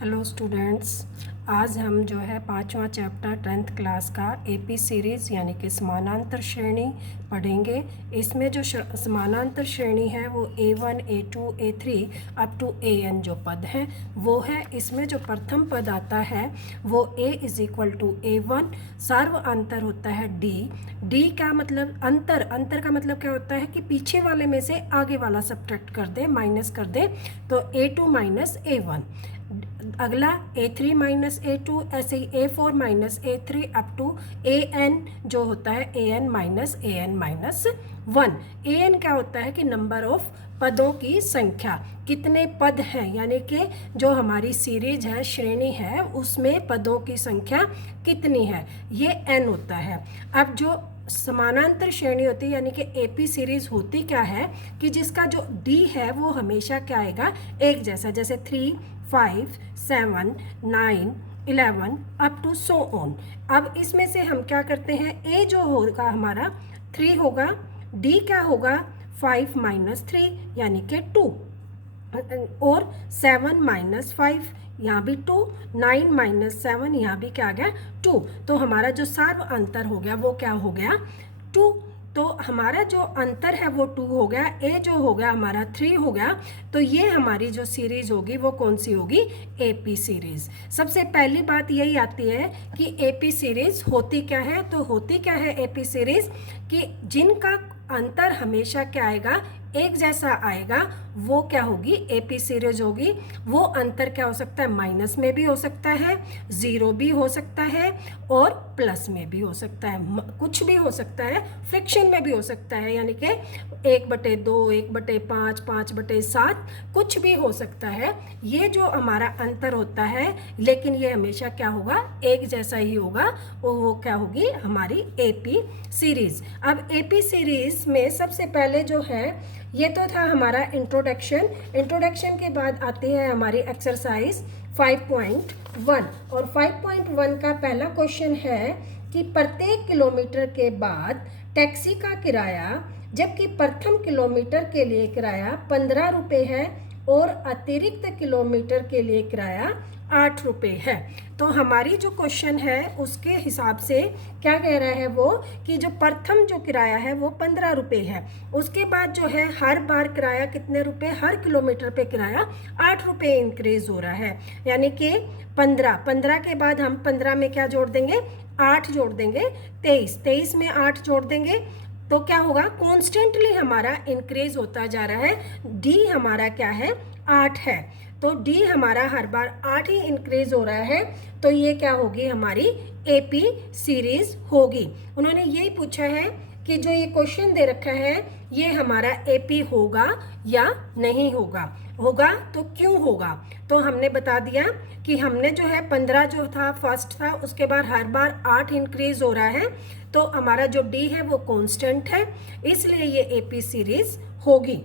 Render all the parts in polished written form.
Hello students, आज हम जो है पांचवा चैप्टर 10th क्लास का एपी सीरीज़ यानी कि समानांतर श्रेणी पढ़ेंगे। इसमें जो समानांतर श्रेणी है वो A1, A2, A3 up to AN जो पद हैं वो है। इसमें जो प्रथम पद आता है वो A is equal to A1, सर्व अंतर होता है D का मतलब अंतर का मतलब क्या होता है कि पीछे वाले में से आगे वाला सब्ट्रैक्ट कर दें, माइनस कर दें, तो A2 माइनस A1। अगला A3 माइनस A2, ऐसे ही A4 minus A3 up to AN जो होता है AN माइनस AN-1। AN क्या होता है कि नंबर ऑफ पदों की संख्या, कितने पद हैं, यानी कि जो हमारी सीरीज है, श्रेणी है, उसमें पदों की संख्या कितनी है, ये N होता है। अब जो समानांतर श्रेणी होती है यानी कि एपी सीरीज होती क्या है कि जिसका जो D है वो हमेशा क्या आएगा, एक जैसा, जैसे 3, 5, 7, 9, 11 अप टू सो ऑन। अब इसमें से हम क्या करते हैं, A जो होगा हमारा 3 होगा, D क्या होगा 5 माइनस 3 यानी कि 2, और 7 माइनस 5 यहाँ भी 2, 9 माइनस 7 यहाँ भी क्या आ गया 2। तो हमारा जो सर्व अंतर हो गया वो क्या हो गया 2। तो हमारा जो अंतर है वो 2 हो गया, A जो हो गया हमारा 3 हो गया। तो ये हमारी जो सीरीज होगी वो कौन सी होगी, एपी सीरीज। सबसे पहली बात यही आती है कि एपी सीरीज होती क्या है। तो होती क्या है एपी सीरीज कि जिनका अंतर हमेशा क्या आएगा, एक जैसा आएगा, वो क्या होगी एपी सीरीज होगी। वो अंतर क्या हो सकता है, माइनस में भी हो सकता है, ज़ीरो भी हो सकता है, और प्लस में भी हो सकता है, कुछ भी हो सकता है, फ्रैक्शन में भी हो सकता है, यानी कि 1/2, 1/5, 5/7, कुछ भी हो सकता है। ये जो हमारा अंतर होता है, लेकिन ये हमेशा क्या होगा, एक जैसा ही होगा, वो क्या होगी हमारी एपी सीरीज। अब एपी सीरीज में सबसे पहले जो है, ये तो था हमारा इंट्रोडक्शन के बाद आती है हमारी एक्सरसाइज 5.1, और 5.1 का पहला क्वेश्चन है कि प्रत्येक किलोमीटर के बाद टैक्सी का किराया, जबकि प्रथम किलोमीटर के लिए किराया 15 रुपये है और अतिरिक्त किलोमीटर के लिए किराया 8 रुपये है। तो हमारी जो क्वेश्चन है उसके हिसाब से क्या कह रहा है वो कि जो प्रथम जो किराया है वो 15 रुपये है, उसके बाद जो है हर बार किराया कितने रुपए, हर किलोमीटर पे किराया 8 रुपये इंक्रीज हो रहा है, यानी कि 15 के बाद हम 15 में क्या जोड़ देंगे, 8 जोड़ देंगे, 23 में 8 जोड़ देंगे, तो क्या होगा, कॉन्स्टेंटली हमारा इंक्रीज होता जा रहा है। डी हमारा क्या है 8 है, तो डी हमारा हर बार 8 ही इंक्रीज हो रहा है, तो ये क्या होगी हमारी एपी सीरीज होगी। उन्होंने यही पूछा है कि जो ये क्वेश्चन दे रखा है ये हमारा एपी होगा या नहीं होगा, होगा तो क्यों होगा। तो हमने बता दिया कि हमने जो है 15 जो था फर्स्ट था, उसके बाद हर बार 8 इंक्रीज हो रहा है, तो हमारा जो डी है वो कांस्टेंट है, इसलिए ये एपी सीरीज होगी।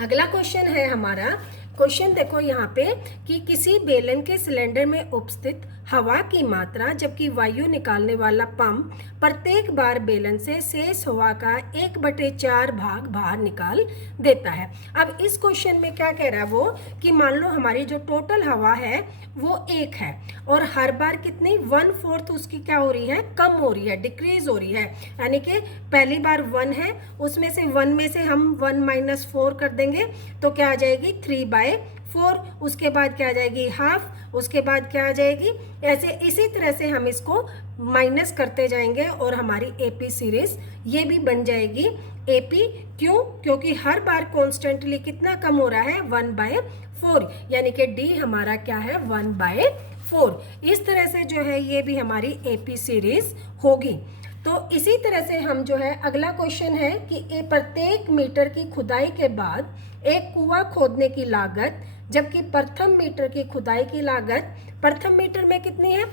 अगला क्वेश्चन है हमारा, क्वेश्चन देखो यहाँ पे कि किसी बेलन के सिलेंडर में उपस्थित हवा की मात्रा, जबकि वायु निकालने वाला पंप प्रत्येक बार बेलन से शेष हवा का 1/4 भाग बाहर निकाल देता है। अब इस क्वेश्चन में क्या कह रहा है वो कि मान लो हमारी जो टोटल हवा है वो 1 है, और हर बार कितनी 1/4 उसकी क्या हो रही है, कम हो रही है, डिक्रीज हो रही है, यानी कि पहली बार 1 है, उसमें से 1 में से हम 1 माइनस 4 कर देंगे तो क्या आ जाएगी 3/4, उसके बाद क्या आ जाएगी हाफ, उसके बाद क्या आ जाएगी, ऐसे इसी तरह से हम इसको माइनस करते जाएंगे और हमारी एपी सीरीज ये भी बन जाएगी एपी। क्यों, क्योंकि हर बार कॉन्स्टेंटली कितना कम हो रहा है 1/4, यानी कि डी हमारा क्या है 1/4। इस तरह से जो है ये भी हमारी एपी सीरीज होगी। तो इसी तरह से हम जो है अगला क्वेश्चन है कि प्रत्येक मीटर की खुदाई के बाद एक कुआं खोदने की लागत, जबकि प्रथम मीटर की खुदाई की लागत, प्रथम मीटर में कितनी है,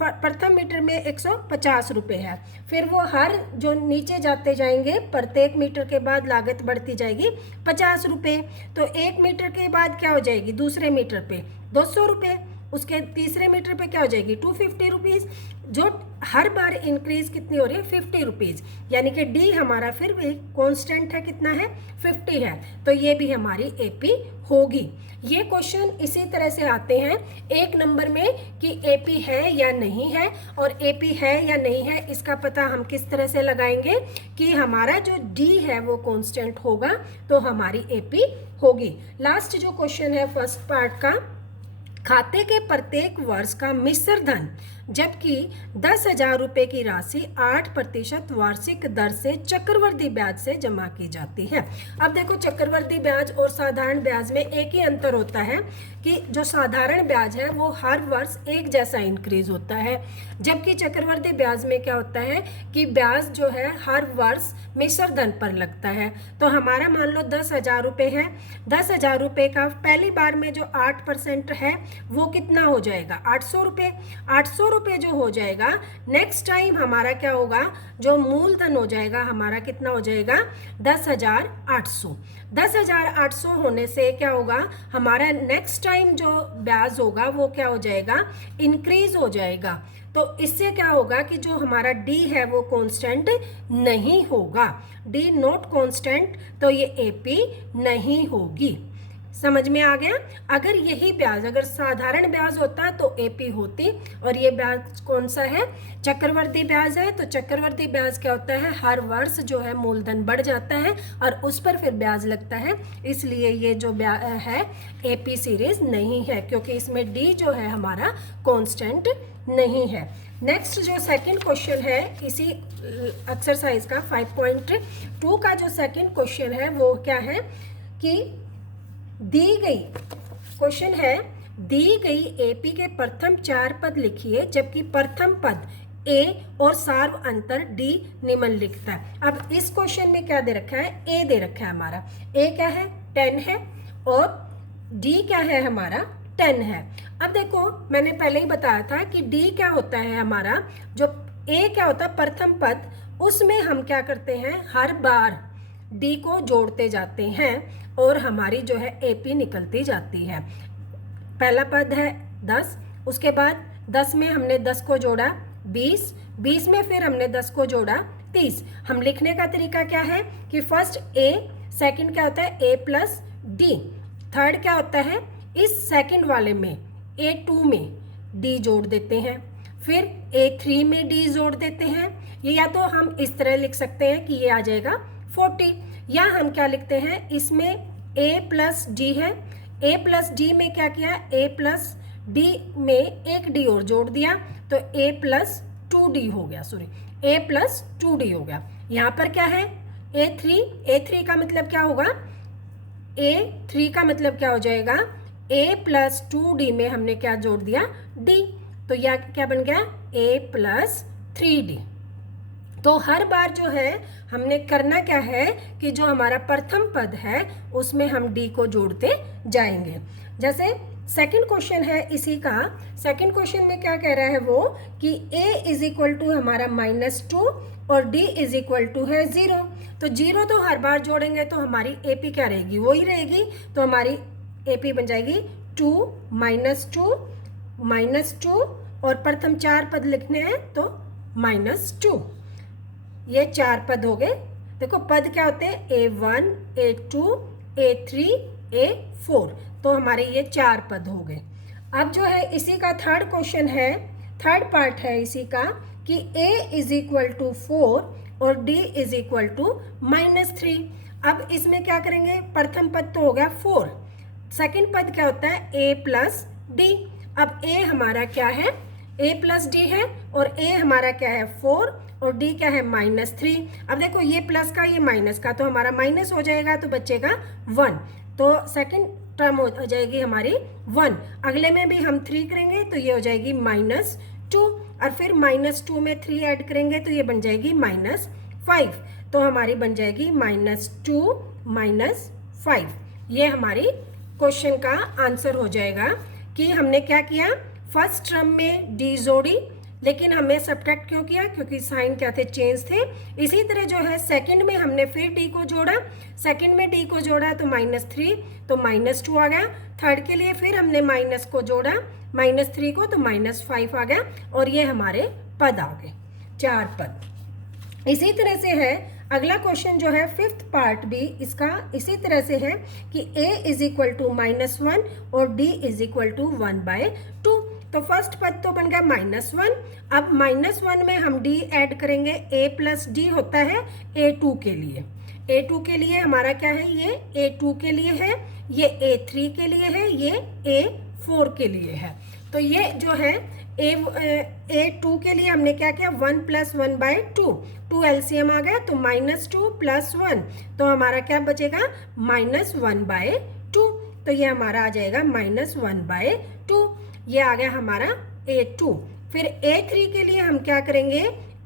प्रथम मीटर में 150 रुपये है, फिर वो हर जो नीचे जाते जाएंगे प्रत्येक मीटर के बाद लागत बढ़ती जाएगी 50 रुपये, तो 1 मीटर के बाद क्या हो जाएगी, दूसरे मीटर पे 200 रुपये, उसके तीसरे मीटर पे क्या हो जाएगी 250 रुपीज़, जो हर बार इंक्रीज कितनी हो रही है 50 रुपीज़, यानी कि डी हमारा फिर भी कांस्टेंट है, कितना है 50 है, तो ये भी हमारी एपी होगी। ये क्वेश्चन इसी तरह से आते हैं एक नंबर में कि एपी है या नहीं है, और एपी है या नहीं है इसका पता हम किस तरह से लगाएंगे कि हमारा जो डी है वो कांस्टेंट होगा तो हमारी एपी होगी। लास्ट जो क्वेश्चन है फर्स्ट पार्ट का, खाते के प्रत्येक वर्ष का मिश्र धन जबकि 10,000 रुपये की राशि 8% वार्षिक दर से चक्रवृद्धि ब्याज से जमा की जाती है। अब देखो चक्रवृद्धि ब्याज और साधारण ब्याज में एक ही अंतर होता है कि जो साधारण ब्याज है वो हर वर्ष एक जैसा इंक्रीज होता है, जबकि चक्रवृद्धि ब्याज में क्या होता है कि ब्याज जो है हर वर्ष मिश्र धन पर लगता है। तो हमारा मान लो 10,000 रुपये है, 10,000 रुपये का पहली बार में जो 8% है वो कितना हो जाएगा 800 रुपये। 800 रुपये जो हो जाएगा नेक्स्ट टाइम हमारा क्या होगा, जो मूलधन हो जाएगा हमारा कितना हो जाएगा 10,800। 10,800 होने से क्या होगा, हमारा नेक्स्ट टाइम जो ब्याज होगा वो क्या हो जाएगा, इंक्रीज हो जाएगा। तो इससे क्या होगा कि जो हमारा डी है वो कांस्टेंट नहीं होगा, डी नॉट कांस्टेंट, तो ये एपी नहीं होगी। समझ में आ गया। अगर यही ब्याज अगर साधारण ब्याज होता तो एपी होती, और ये ब्याज कौन सा है, चक्रवर्ती ब्याज है। तो चक्रवर्ती ब्याज क्या होता है, हर वर्ष जो है मूलधन बढ़ जाता है और उस पर फिर ब्याज लगता है, इसलिए ये जो ब्याज है एपी सीरीज नहीं है, क्योंकि इसमें डी जो है हमारा कांस्टेंट नहीं है। नेक्स्ट जो सेकंड क्वेश्चन है इसी एक्सरसाइज का 5.2 का जो सेकंड क्वेश्चन है वो क्या है कि दी गई क्वेश्चन है, दी गई एपी के प्रथम 4 पद लिखिए जबकि प्रथम पद ए और सार्व अंतर डी निम्नलिखित है। अब इस क्वेश्चन में क्या दे रखा है, ए दे रखा है हमारा, ए क्या है 10 है और डी क्या है हमारा 10 है। अब देखो मैंने पहले ही बताया था कि डी क्या होता है हमारा, जो ए क्या होता है प्रथम पद, उसमें हम क्या करते हैं हर बार डी को जोड़ते जाते हैं और हमारी जो है एपी निकलती जाती है। पहला पद है 10, उसके बाद 10 में हमने 10 को जोड़ा 20, 20 में फिर हमने 10 को जोड़ा 30। हम लिखने का तरीका क्या है कि फर्स्ट ए, सेकंड क्या होता है ए प्लस डी, थर्ड क्या होता है इस सेकंड वाले में A2 में D जोड़ देते हैं, फिर A3 में D जोड़ देते हैं। ये या तो हम इस तरह लिख सकते हैं कि ये आ जाएगा 40, या हम क्या लिखते हैं इसमें A प्लस डी है, A प्लस डी में क्या किया A प्लस डी में एक D और जोड़ दिया तो A प्लस 2D हो गया, सॉरी A प्लस 2D हो गया। यहाँ पर क्या है A3, A3 का मतलब क्या होगा, A3 का मतलब क्या हो जाएगा A प्लस 2D में हमने क्या जोड़ दिया D, तो यह क्या बन गया A प्लस 3D। तो हर बार जो है हमने करना क्या है कि जो हमारा प्रथम पद है उसमें हम D को जोड़ते जाएंगे। जैसे सेकंड क्वेश्चन है इसी का, सेकंड क्वेश्चन में क्या कह रहा है वो कि A इज इक्वल टू हमारा -2 और D इज इक्वल टू है 0। तो 0 तो हर बार जोड़ेंगे तो हमारी AP क्या रहेगी, वही रहेगी। तो हमारी AP बन जाएगी 2 -2 और प्रथम 4 पद लिखने हैं तो -2, ये 4 पद हो गए। देखो पद क्या होते हैं A1, A2, A3, A4, तो हमारे ये 4 पद हो गए। अब जो है इसी का थर्ड क्वेश्चन है, थर्ड पार्ट है इसी का कि A इज इक्वल टू 4 और D इज इक्वल टू -3। अब इसमें क्या करेंगे, प्रथम पद तो हो गया 4, सेकंड पद क्या होता है A प्लस डी। अब A हमारा क्या है A प्लस डी है और A हमारा क्या है 4 और D क्या है -3। अब देखो ये प्लस का ये माइनस का, तो हमारा माइनस हो जाएगा तो बचेगा 1, तो सेकंड टर्म हो जाएगी हमारी 1। अगले में भी हम 3 करेंगे तो ये हो जाएगी -2 और फिर -2 में 3 ऐड करेंगे तो ये बन जाएगी -5, तो हमारी बन जाएगी -2 -5। ये हमारी क्वेश्चन का आंसर हो जाएगा कि हमने क्या किया, फर्स्ट टर्म में D जोड़ी लेकिन हमें सब्ट्रैक्ट क्यों किया, क्योंकि साइन क्या थे चेंज थे। इसी तरह जो है सेकंड में हमने फिर D को जोड़ा, सेकंड में D को जोड़ा तो -3 तो -2 आ गया। थर्ड के लिए फिर हमने माइनस को जोड़ा -3 को तो -5 आ गया और ये हमारे पद आ गए 4 पद। इसी तरह से है अगला क्वेश्चन जो है फिफ्थ पार्ट भी इसका इसी तरह से है कि a इज इक्वल टू -1 और d इज इक्वल टू 1/2। तो फर्स्ट पद तो बन गया -1। अब -1 में हम d ऐड करेंगे, a प्लस d होता है a2 के लिए। a2 के लिए हमारा क्या है, ये a2 के लिए है, ये a3 के लिए है, ये a4 के लिए है। तो ये जो है a2 के लिए हमने क्या किया, 1 + 1/2, 2 एलसीएम आ गया तो -2 + 1, तो हमारा क्या बचेगा -1/2। तो ये हमारा आ जाएगा -1/2। ये आ गया हमारा a2। फिर a3 के लिए हम क्या करेंगे,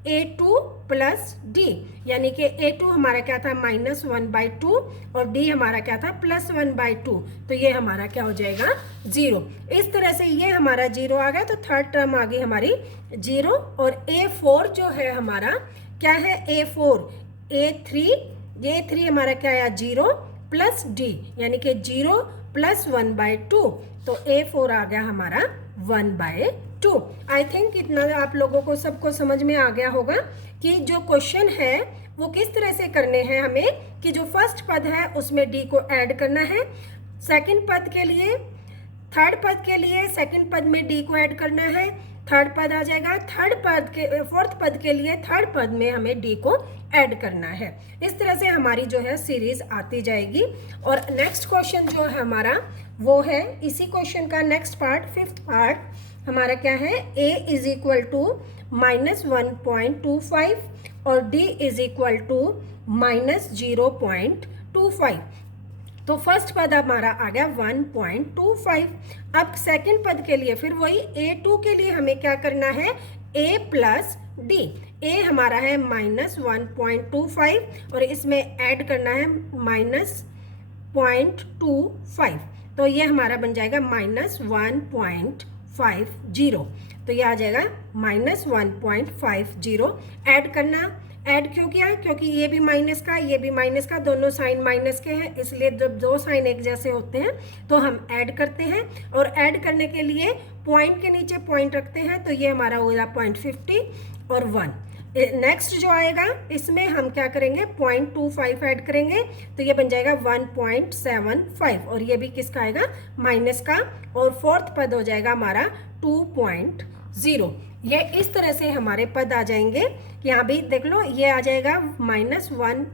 a2 + d, यानी कि a2 हमारा क्या था -1/2 और d हमारा क्या था +1/2। तो ये हमारा क्या हो जाएगा 0। इस तरह से ये हमारा 0 आ गया, तो थर्ड टर्म आ गई हमारी 0। और a4 जो है हमारा क्या है, a3 हमारा क्या आया 0 + d, यानी कि 0 + 1/2। तो a4 आ गया हमारा 1/2। आई थिंक इतना आप लोगों को सबको समझ में आ गया होगा कि जो क्वेश्चन है वो किस तरह से करने हैं हमें, कि जो फर्स्ट पद है उसमें d को ऐड करना है, सेकंड पद के लिए, थर्ड पद के लिए सेकंड पद में d को ऐड करना है, थर्ड पद आ जाएगा, फोर्थ पद के लिए थर्ड पद में हमें d को ऐड करना है। इस तरह से हमारी जो है सीरीज आती जाएगी। और नेक्स्ट क्वेश्चन जो है हमारा वो है इसी क्वेश्चन का नेक्स्ट पार्ट, फिफ्थ पार्ट हमारा क्या है, a इज इक्वल टू -1.25 और d इज इक्वल टू -0.25। तो फर्स्ट पद हमारा आ गया 1.25। अब सेकंड पद के लिए फिर वही a2 के लिए हमें क्या करना है, a + d। a हमारा है -1.25 और इसमें ऐड करना है -0.25, तो ये हमारा बन जाएगा -1.50। तो ये आ जाएगा -1.50। ऐड करना, ऐड क्यों किया, क्योंकि ये भी माइनस का, ये भी माइनस का, दोनों साइन माइनस के हैं, इसलिए जब दो साइन एक जैसे होते हैं तो हम ऐड करते हैं। और ऐड करने के लिए पॉइंट के नीचे पॉइंट रखते हैं, तो ये हमारा होगा 0.50 और 1। नेक्स्ट जो आएगा इसमें हम क्या करेंगे, 0.25 ऐड करेंगे, तो ये बन जाएगा 1.75 और ये भी किसका आएगा, माइनस का। और फोर्थ पद हो जाएगा हमारा 2.0। ये इस तरह से हमारे पद आ जाएंगे। यहाँ भी देख लो, ये आ जाएगा -1,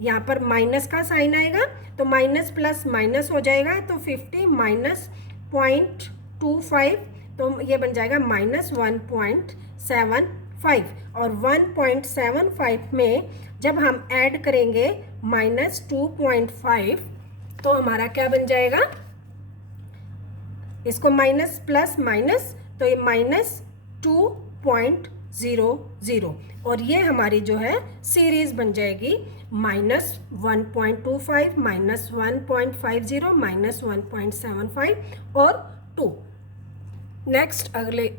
यहाँ पर माइनस का साइन आएगा, तो माइनस प्लस माइनस हो जाएगा, तो 50 -0.25, तो ये बन जाएगा -1.75। और 1.75 में जब हम ऐड करेंगे -2.5, तो हमारा क्या बन जाएगा, इसको माइनस प्लस माइनस, तो ये -2.00 और ये हमारी जो है सीरीज बन जाएगी -1.25, -1.50, -1.75 और 2। नेक्स्ट अगले